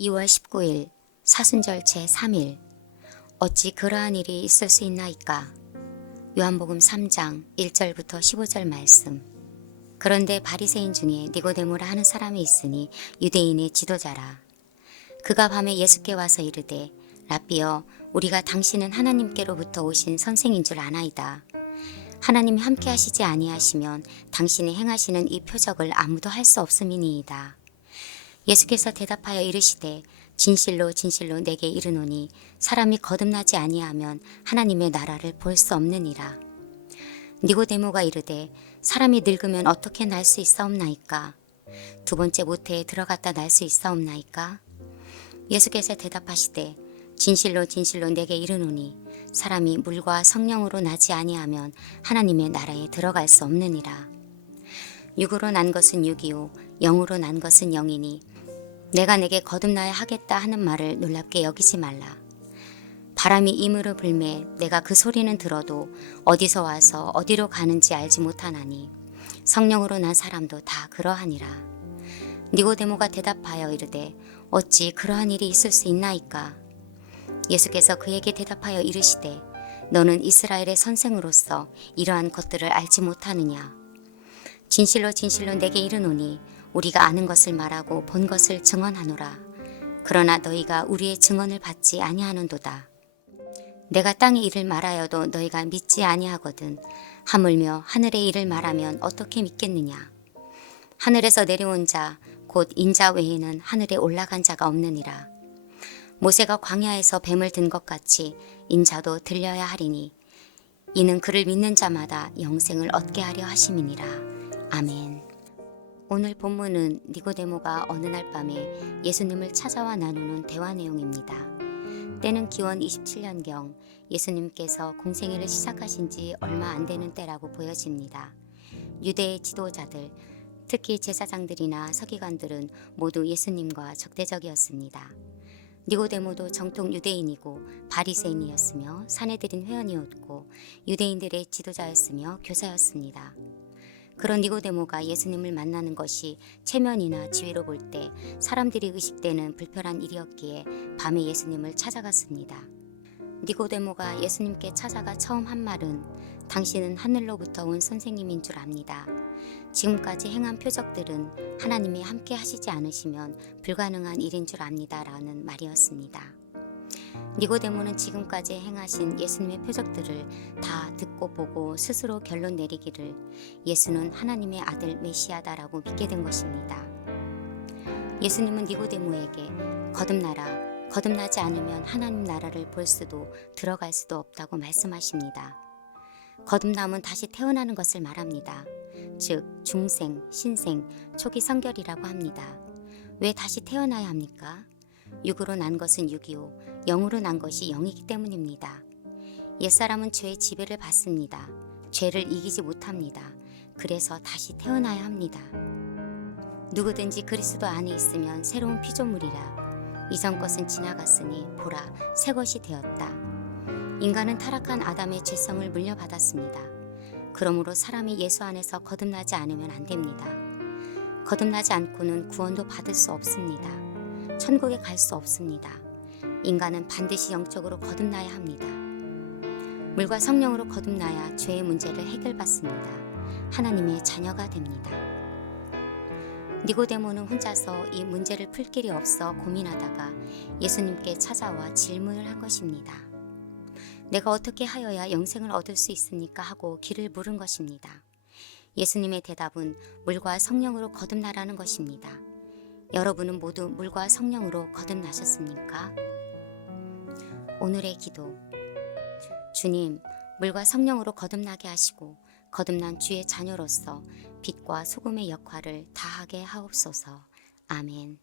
2월 19일 사순절 제3일. 어찌 그러한 일이 있을 수 있나이까. 요한복음 3장 1절부터 15절 말씀. 그런데 바리새인 중에 니고데모라 하는 사람이 있으니 유대인의 지도자라. 그가 밤에 예수께 와서 이르되, 랍비여, 우리가 당신은 하나님께로부터 오신 선생인 줄 아나이다. 하나님이 함께 하시지 아니하시면 당신이 행하시는 이 표적을 아무도 할 수 없음이니이다. 예수께서 대답하여 이르시되, 진실로 진실로 내게 이르노니 사람이 거듭나지 아니하면 하나님의 나라를 볼 수 없느니라. 니고데모가 이르되, 사람이 늙으면 어떻게 날 수 있사옵나이까? 두 번째 모태에 들어갔다 날 수 있사옵나이까? 예수께서 대답하시되, 진실로 진실로 내게 이르노니 사람이 물과 성령으로 나지 아니하면 하나님의 나라에 들어갈 수 없느니라. 육으로 난 것은 육이요 영으로 난 것은 영이니 내가 내게 거듭나야 하겠다 하는 말을 놀랍게 여기지 말라. 바람이 이무로 불매 내가 그 소리는 들어도 어디서 와서 어디로 가는지 알지 못하나니 성령으로 난 사람도 다 그러하니라. 니고데모가 대답하여 이르되, 어찌 그러한 일이 있을 수 있나이까? 예수께서 그에게 대답하여 이르시되, 너는 이스라엘의 선생으로서 이러한 것들을 알지 못하느냐? 진실로 진실로 내게 이르노니 우리가 아는 것을 말하고 본 것을 증언하노라. 그러나 너희가 우리의 증언을 받지 아니하는도다. 내가 땅의 일을 말하여도 너희가 믿지 아니하거든. 하물며 하늘의 일을 말하면 어떻게 믿겠느냐? 하늘에서 내려온 자 곧 인자 외에는 하늘에 올라간 자가 없느니라. 모세가 광야에서 뱀을 든 것 같이 인자도 들려야 하리니 이는 그를 믿는 자마다 영생을 얻게 하려 하심이니라. 아멘. 오늘 본문은 니고데모가 어느 날 밤에 예수님을 찾아와 나누는 대화 내용입니다. 때는 기원 27년경 예수님께서 공생애를 시작하신 지 얼마 안 되는 때라고 보여집니다. 유대의 지도자들, 특히 제사장들이나 서기관들은 모두 예수님과 적대적이었습니다. 니고데모도 정통 유대인이고 바리새인이었으며 사내들인 회원이었고 유대인들의 지도자였으며 교사였습니다. 그런 니고데모가 예수님을 만나는 것이 체면이나 지위로 볼 때 사람들이 의식되는 불편한 일이었기에 밤에 예수님을 찾아갔습니다. 니고데모가 예수님께 찾아가 처음 한 말은, 당신은 하늘로부터 온 선생님인 줄 압니다. 지금까지 행한 표적들은 하나님이 함께 하시지 않으시면 불가능한 일인 줄 압니다. 라는 말이었습니다. 니고데모는 지금까지 행하신 예수님의 표적들을 다 듣고 보고 스스로 결론 내리기를 예수는 하나님의 아들 메시아다라고 믿게 된 것입니다. 예수님은 니고데모에게 거듭나라, 거듭나지 않으면 하나님 나라를 볼 수도 들어갈 수도 없다고 말씀하십니다. 거듭남은 다시 태어나는 것을 말합니다. 즉 중생, 신생, 초기 성결이라고 합니다. 왜 다시 태어나야 합니까? 육으로 난 것은 육이요 영으로 난 것이 영이기 때문입니다. 옛사람은 죄의 지배를 받습니다. 죄를 이기지 못합니다. 그래서 다시 태어나야 합니다. 누구든지 그리스도 안에 있으면 새로운 피조물이라. 이전 것은 지나갔으니 보라, 새 것이 되었다. 인간은 타락한 아담의 죄성을 물려받았습니다. 그러므로 사람이 예수 안에서 거듭나지 않으면 안 됩니다. 거듭나지 않고는 구원도 받을 수 없습니다. 천국에 갈 수 없습니다. 인간은 반드시 영적으로 거듭나야 합니다. 물과 성령으로 거듭나야 죄의 문제를 해결받습니다. 하나님의 자녀가 됩니다. 니고데모는 혼자서 이 문제를 풀 길이 없어 고민하다가 예수님께 찾아와 질문을 한 것입니다. 내가 어떻게 하여야 영생을 얻을 수 있습니까? 하고 길을 물은 것입니다. 예수님의 대답은 물과 성령으로 거듭나라는 것입니다. 여러분은 모두 물과 성령으로 거듭나셨습니까? 오늘의 기도. 주님, 물과 성령으로 거듭나게 하시고 거듭난 주의 자녀로서 빛과 소금의 역할을 다하게 하옵소서. 아멘.